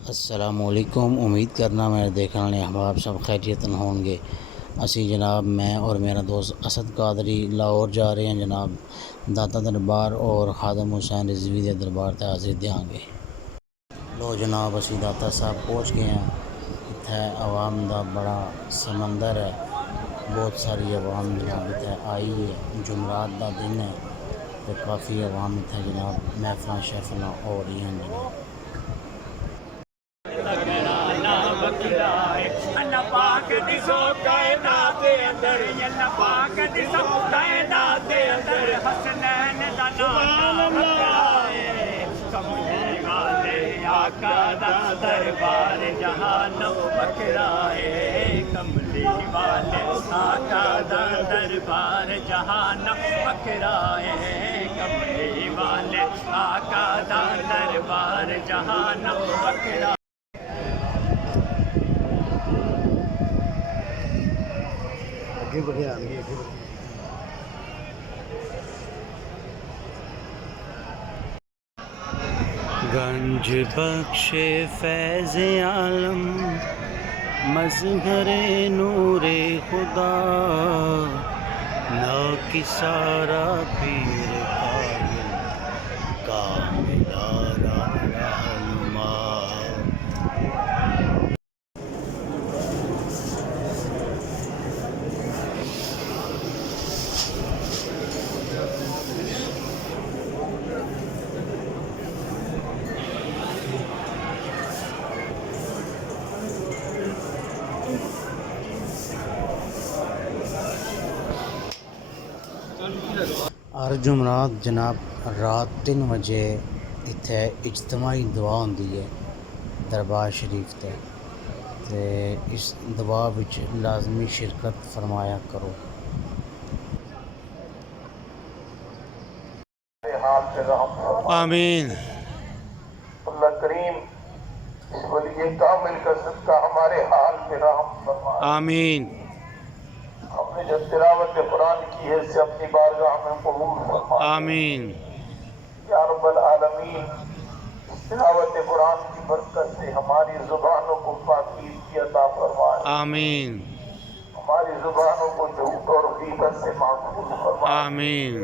अस्सलामुअलैकुम। उम्मीद करना मेरे देखने वाले अहबाब सब खैरियत होंगे। असी जनाब मैं और मेरा दोस्त असद कादरी लाहौर जा रहे हैं जनाब दाता दरबार और खादम हुसैन रिजवी के दरबार ते हाजिर देंगे। लो जनाब असी दाता साहब पहुँच गए हैं। इत्थे आवाम दा बड़ा समंदर है, बहुत सारी आवाम जनाब इत्थे आई है। जुमरात दा दिन है तो काफ़ी आवाम इत्थे जनाब महफिल शहफिल हो रही हैं जनाब। अल्लाह पाक दिसो कायनात दे अंदर, अल्लाह पाक दिसो कायनात दे अंदर, हसनैन दा नाम बकराए। कमले वाले आका दा दरबार जहानो बकराए। कमले वाले आका दा दरबार जहानो बकराए। कमले वाले आका दा दरबार जहानो बकराए। आगे बढ़े आगे आगे बढ़े। गंज बख्शे फैज़ आलम मज़हरे नूरे खुदा ना किसारा पीर कामिल कामिलारा रहनुमा। हर जुमरात जनाब रात 3 बजे इत्थे इज्तमाही दुआ होंदी है दरबार शरीफ ते इस दुआ विच लाजमी शिरकत फरमाया करो। आमीन। अल्लाह करीम इस वली कामिल का सदका हमारे हाल पे रहम फरमा। आमीन। हमने जो तिलावत कुरान की है से अपनी बारगाह में कबूल फरमा। आमीन। या रब्बल आलमीन, इस तिलावत कुरान की बरकत से हमारी जुबानों को पाकीज़गी अता फरमा। आमीन। हमारी जुबानों को झूठ और गीबत से महफूज फरमा। आमीन।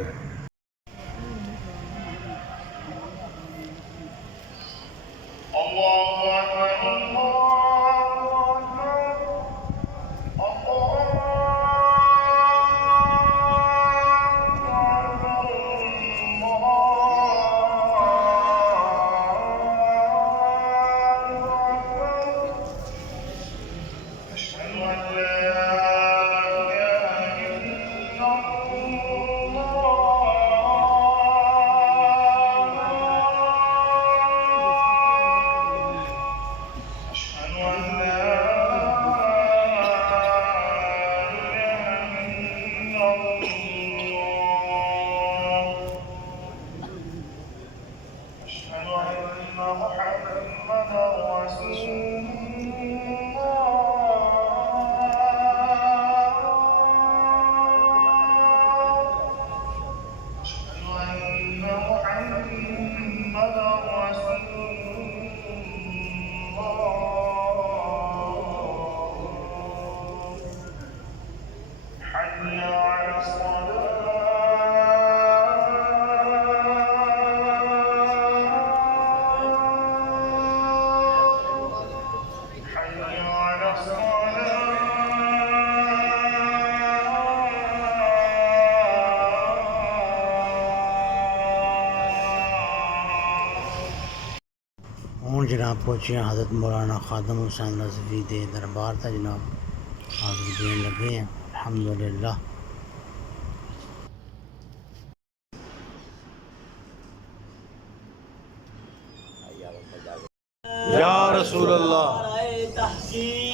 हूँ जनाब पहुँचे हज़रत मौलाना खादम हुसैन रिजवी दे दरबार था जनाब हाजिर देन लगे हैं अल्हम्दुलिल्लाह। या रसूल अल्लाह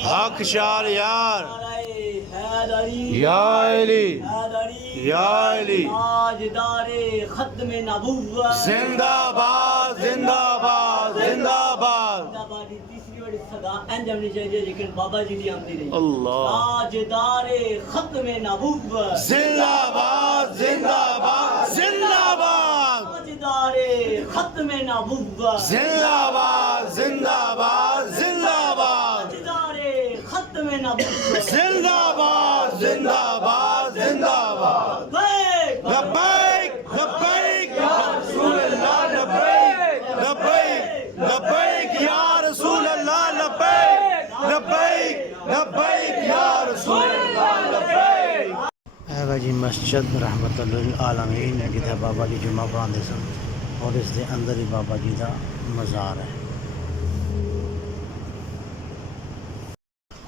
हक शार यार या अली या अली जिंदाबाद जिंदाबाद जिंदाबाद। बाबा जी दी आमदी रही अल्लाह ताजदारे खत्म नबूवत जिंदाबाद जिंदाबाद जिंदाबाद। ताजदारे खत्म नबूवत जिंदाबाद जिंदाबाद नबूवत जिंदाबाद जिंदाबाद जिंदाबाद लब्बैक लब्बैक या रसूल अल्लाह लब्बैक लब्बैक लब्बैक या रसूल अल्लाह लब्बैक लब्बैक लब्बैक या रसूल अल्लाह लब्बैक। हैगा जी मस्जिद रहमतुल लिल आलमीन जिथे बाबा जी जुम्मा पढ़ाते सन और इस दे अंदर ही बाबा जी का मज़ार है।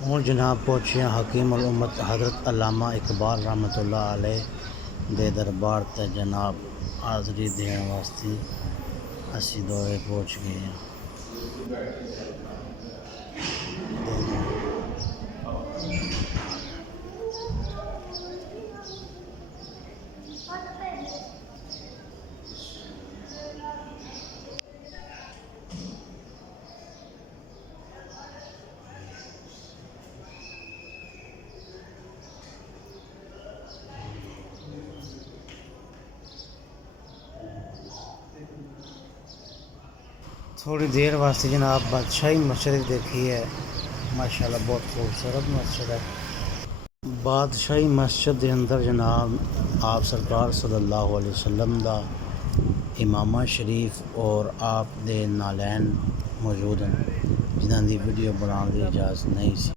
और जनाब पहुँचे हकीम उल उम्मत हज़रत अल्लामा इकबाल रहमतुल्लाह अलैह दे दरबार ते जनाब हाज़री देने वास्ते असी दोए पहुँच गए हैं। थोड़ी देर वास्ते जनाब बादशाही मस्जिद देखी है, माशाल्लाह बहुत खूबसूरत मस्जिद है। बादशाही मस्जिद के अंदर जनाब आप सरकार सल्लल्लाहु अलैहि वसल्लम दा इमामा शरीफ और आप दे नालैन मौजूद हैं जिन्हां दी वीडियो बनाने की इजाज़त नहीं सी।